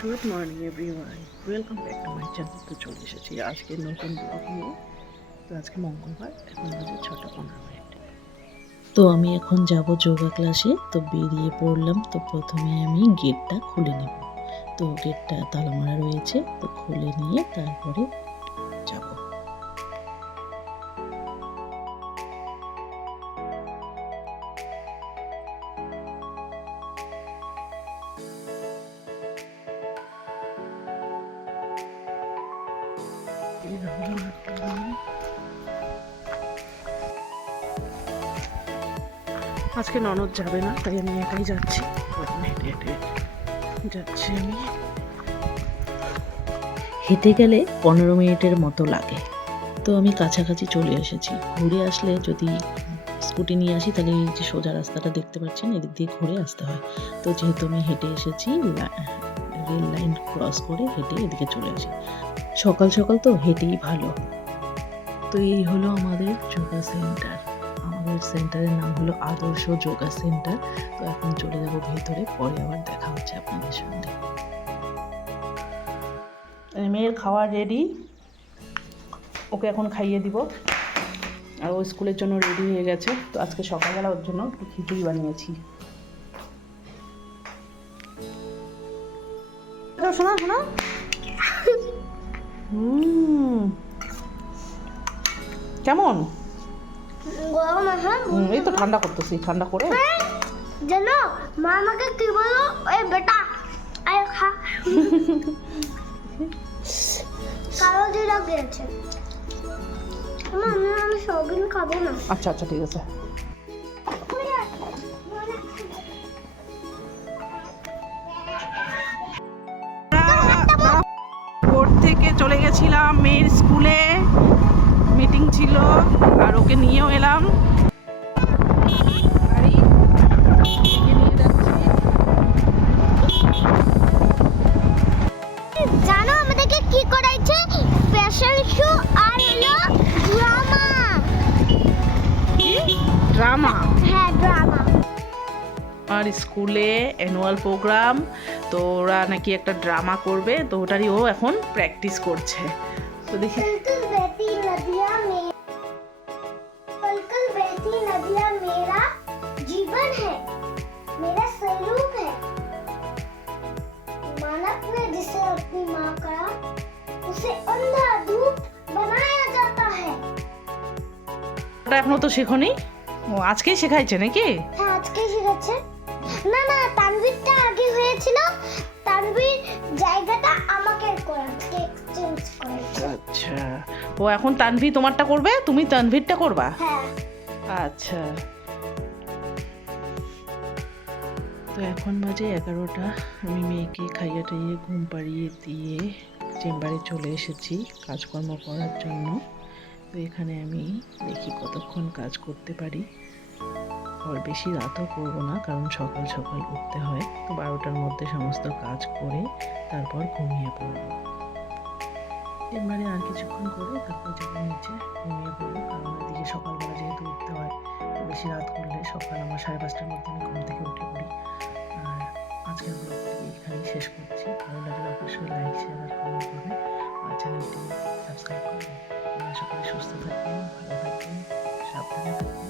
Good morning everyone, welcome back to my channel. তো চলে এসেছি আজকে নতুন ব্লগ নিয়ে। তো আজকে মঙ্গলবার, এখন বাজে 6:15। তো আমি এখন যাব যোগা ক্লাসে। তো বেরিয়ে পড়লাম। তো প্রথমে আমি গেটটা খুলে নেব। তো গেটটা তালা মারা রয়েছে, তো খুলে নিয়ে তারপরে যাব। আজকে ননদ যাবে না, তাই আমি একাই যাচ্ছি। হেঁটে হেঁটে যাচ্ছি আমি। হেঁটে গেলে 15 মিনিটের মতো লাগে। তো আমি কাছাকাছি চলে এসেছি। ঘুরে আসলে যদি স্কুটি নিয়ে আসি তাহলে এই যে সোজা রাস্তাটা দেখতে পাচ্ছেন, এদিক দিয়ে ঘুরে আসতে হয়। তো যেহেতু আমি হেঁটে এসেছি, রেল লাইন ক্রস করে হেঁটে এদিকে চলে আসি। সকাল সকাল তো হেঁটেই ভালো। তো এই হলো আমাদের যোগা সেন্টার। আমাদের সেন্টারের নাম হলো আদর্শ যোগা সেন্টার। তো এখন চলে যাব ভেতরে, পরে আবার দেখা হচ্ছে আপনাদের সঙ্গে। মেয়ের খাওয়া রেডি, ওকে এখন খাইয়ে দিব। আর ও স্কুলের জন্য রেডি হয়ে গেছে। তো আজকে সকালবেলা ওর জন্য একটু খিচুড়ি বানিয়েছি। শোনা শোনা, কেমন? গরম আছে। এই তো ঠান্ডা করতেছি, ঠান্ডা করে জানো মা আমাকে কি বলো, এই বেটা আয় খা। কালো জিরা দিয়েছে। আমি সবদিন খাবো না। আচ্ছা আচ্ছা, ঠিক আছে। ভোর থেকে চলে গেছিলাম মেয়ের স্কুলে, মিটিং ছিল, আর ওকে নিয়েও এলাম। জানো আমাদেরকে কি করাইছে? ফ্যাশন শো আর হলো ড্রামা। ড্রামা? হ্যাঁ ড্রামা। আর স্কুলে অ্যানুয়াল প্রোগ্রাম, তো ওরা নাকি একটা ড্রামা করবে, তো ওটারই ও এখন প্র্যাকটিস করছে। তো দেখি। पलकल बहती नदियाँ मेरा जीवन है, मेरा स्वरूप है। मानव ने जिसे अपनी माँ कहा, उसे अंधाधुंध बनाया जाता है। ওটা এখনো তো শেখোনি? ও আজকেই শেখাইছে নাকি? হ্যাঁ আজকেই শিখাচ্ছে। না না, তানভীরটা আগে হয়েছিল, তানভীর জায়গাটা আমাকে করাচ্ছে, এক্সচেঞ্জ করেছে। আচ্ছা, ও এখন তানভি তোমারটা করবে, তুমি তানভীরটা করবা? হ্যাঁ। আচ্ছা। তো এখন বাজে 11টা। আমি মেয়েকে খাইয়ে টাইয়ে ঘুম পাড়িয়ে দিয়ে চেম্বারে চলে এসেছি কাজকর্ম করার জন্য। তো এখানে আমি দেখি কতক্ষণ কাজ করতে পারি। আর বেশি রাতও করবো না, কারণ সকাল সকাল উঠতে হয়। তো 12টার মধ্যে সমস্ত কাজ করে তারপর ঘুমিয়ে পড়বো। চেম্বারে আর কিছুক্ষণ করে তারপর যাবো নিচে, ঘুমিয়ে পড়বো। কারণ এদিকে সকালবেলা যেহেতু উঠতে হয়, তো বেশি রাত করলে সকাল আমার 5:30টার মধ্যে আমি ঘুম থেকে উঠে পড়ি। আর আজকের ব্লগটি এখানেই শেষ করছি। ভালো লাগলে অবশ্যই লাইক, শেয়ার আর কমেন্ট করবেন। আর চ্যানেলটি সাবস্ক্রাইব করবেন। সকলে সুস্থ থাকবেন, ভালো থাকবেন, সাবধানে থাকবেন।